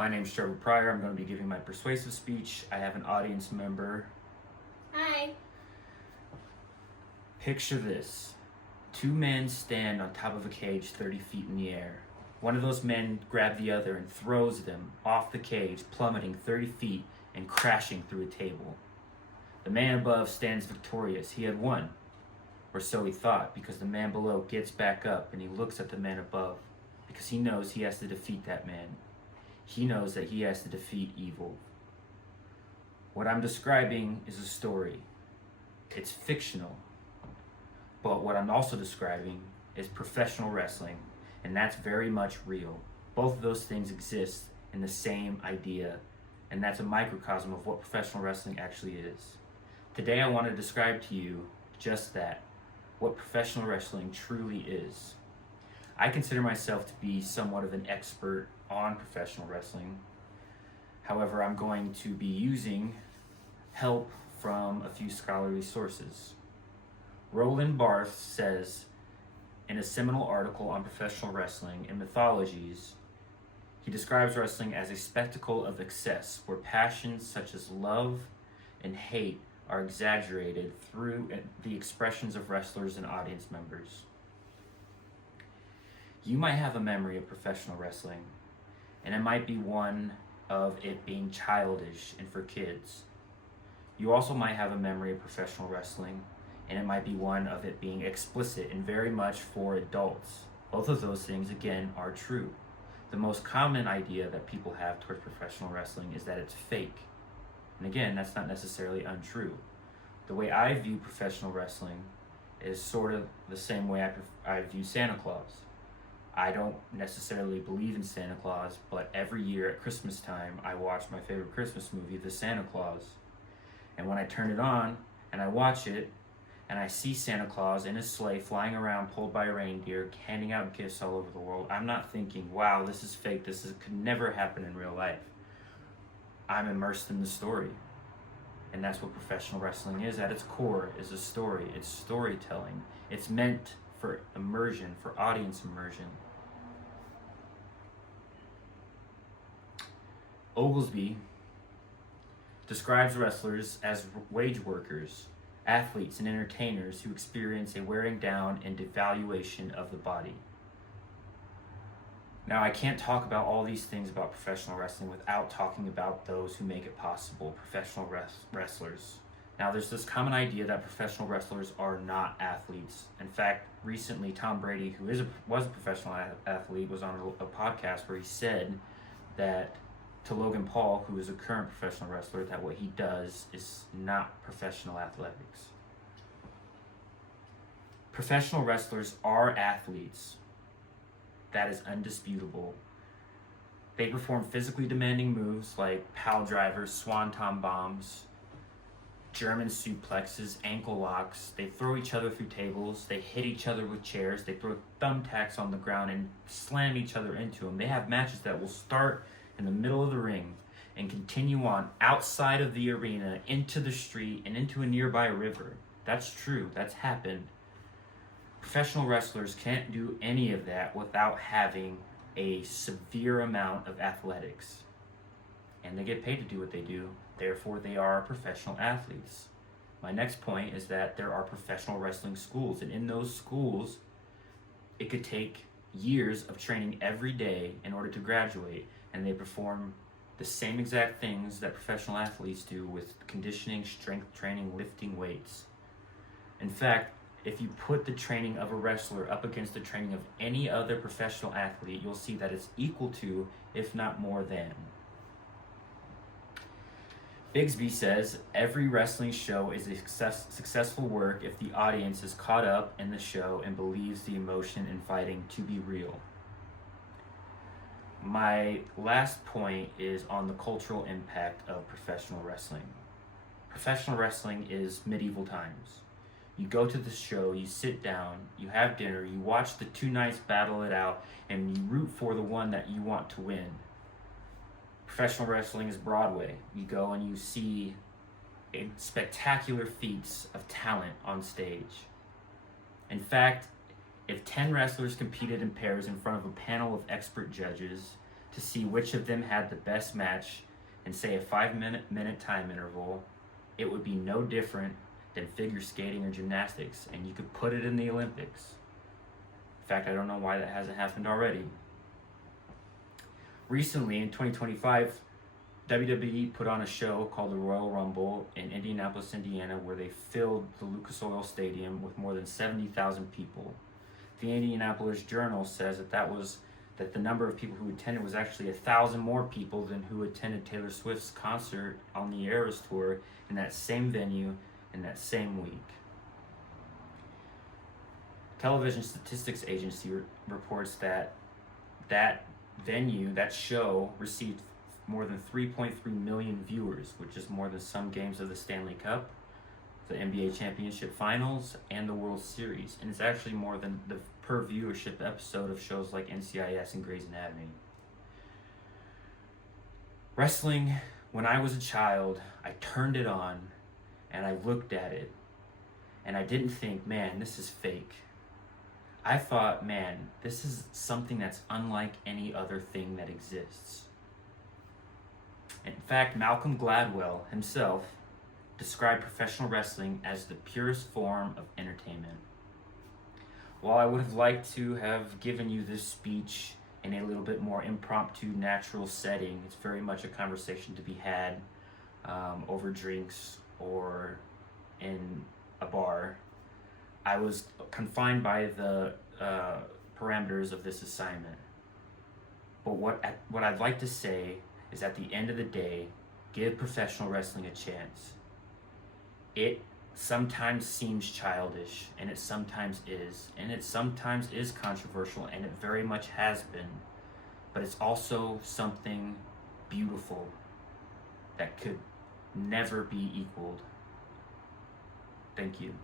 My name's Trevor Pryor. I'm going to be giving my persuasive speech. I have an audience member. Hi. Picture this. Two men stand on top of a cage 30 feet in the air. One of those men grabs the other and throws them off the cage, plummeting 30 feet and crashing through a table. The man above stands victorious. He had won. Or so he thought, because the man below gets back up and he looks at the man above, because he knows he has to defeat that man. He knows that he has to defeat evil. What I'm describing is a story. It's fictional. But what I'm also describing is professional wrestling, and that's very much real. Both of those things exist in the same idea, and that's a microcosm of what professional wrestling actually is. Today I want to describe to you just that, what professional wrestling truly is. I consider myself to be somewhat of an expert on professional wrestling. However, I'm going to be using help from a few scholarly sources. Roland Barthes says in a seminal article on professional wrestling and mythologies, he describes wrestling as a spectacle of excess where passions such as love and hate are exaggerated through the expressions of wrestlers and audience members. You might have a memory of professional wrestling, and it might be one of it being childish and for kids. You also might have a memory of professional wrestling, and it might be one of it being explicit and very much for adults. Both of those things, again, are true. The most common idea that people have towards professional wrestling is that it's fake. And again, that's not necessarily untrue. The way I view professional wrestling is sort of the same way I view Santa Claus. I don't necessarily believe in Santa Claus, but every year at Christmas time, I watch my favorite Christmas movie, The Santa Claus. And when I turn it on and I watch it, and I see Santa Claus in his sleigh flying around pulled by a reindeer, handing out gifts all over the world, I'm not thinking, wow, this is fake, could never happen in real life. I'm immersed in the story. And that's what professional wrestling is at its core, is a story. It's storytelling. It's meant for immersion, for audience immersion. Oglesby describes wrestlers as wage workers, athletes, and entertainers who experience a wearing down and devaluation of the body. Now, I can't talk about all these things about professional wrestling without talking about those who make it possible, professional wrestlers. Now, there's this common idea that professional wrestlers are not athletes. In fact, recently, Tom Brady, who was a professional athlete, was on a podcast where he said that to Logan Paul, who is a current professional wrestler, that what he does is not professional athletics. Professional wrestlers are athletes. That is undisputable. They perform physically demanding moves like pile drivers, swanton bombs, German suplexes, ankle locks. They throw each other through tables. They hit each other with chairs. They throw thumbtacks on the ground and slam each other into them. They have matches that will start in the middle of the ring and continue on outside of the arena, into the street, and into a nearby river. That's true. That's happened. Professional wrestlers can't do any of that without having a severe amount of athletics. And they get paid to do what they do. Therefore, they are professional athletes. My next point is that there are professional wrestling schools. And in those schools, it could take years of training every day in order to graduate. And they perform the same exact things that professional athletes do with conditioning, strength training, lifting weights. In fact, if you put the training of a wrestler up against the training of any other professional athlete, you'll see that it's equal to, if not more than. Bigsby says, every wrestling show is a successful work if the audience is caught up in the show and believes the emotion and fighting to be real. My last point is on the cultural impact of professional wrestling. Professional wrestling is medieval times. You go to the show, you sit down, you have dinner, you watch the two knights battle it out, and you root for the one that you want to win. Professional wrestling is Broadway. You go and you see spectacular feats of talent on stage. In fact, if 10 wrestlers competed in pairs in front of a panel of expert judges, to see which of them had the best match in, say, a 5 minute time interval, it would be no different than figure skating or gymnastics, and you could put it in the Olympics. In fact, I don't know why that hasn't happened already. Recently, in 2025, WWE put on a show called the Royal Rumble in Indianapolis, Indiana, where they filled the Lucas Oil Stadium with more than 70,000 people. The Indianapolis Journal says that the number of people who attended was actually 1,000 more people than who attended Taylor Swift's concert on the Eras Tour in that same venue in that same week. Television Statistics Agency reports that venue, that show, received more than 3.3 million viewers, which is more than some games of the Stanley Cup, the NBA Championship Finals, and the World Series. And it's actually more than the per viewership episode of shows like NCIS and Grey's Anatomy. Wrestling, when I was a child, I turned it on and I looked at it and I didn't think, man, this is fake. I thought, man, this is something that's unlike any other thing that exists. In fact, Malcolm Gladwell himself described professional wrestling as the purest form of entertainment. While I would have liked to have given you this speech in a little bit more impromptu, natural setting, it's very much a conversation to be had over drinks or in a bar. I was confined by the parameters of this assignment. But what I'd like to say is, at the end of the day, give professional wrestling a chance. It sometimes seems childish, and it sometimes is controversial, and it very much has been, but it's also something beautiful that could never be equaled. Thank you.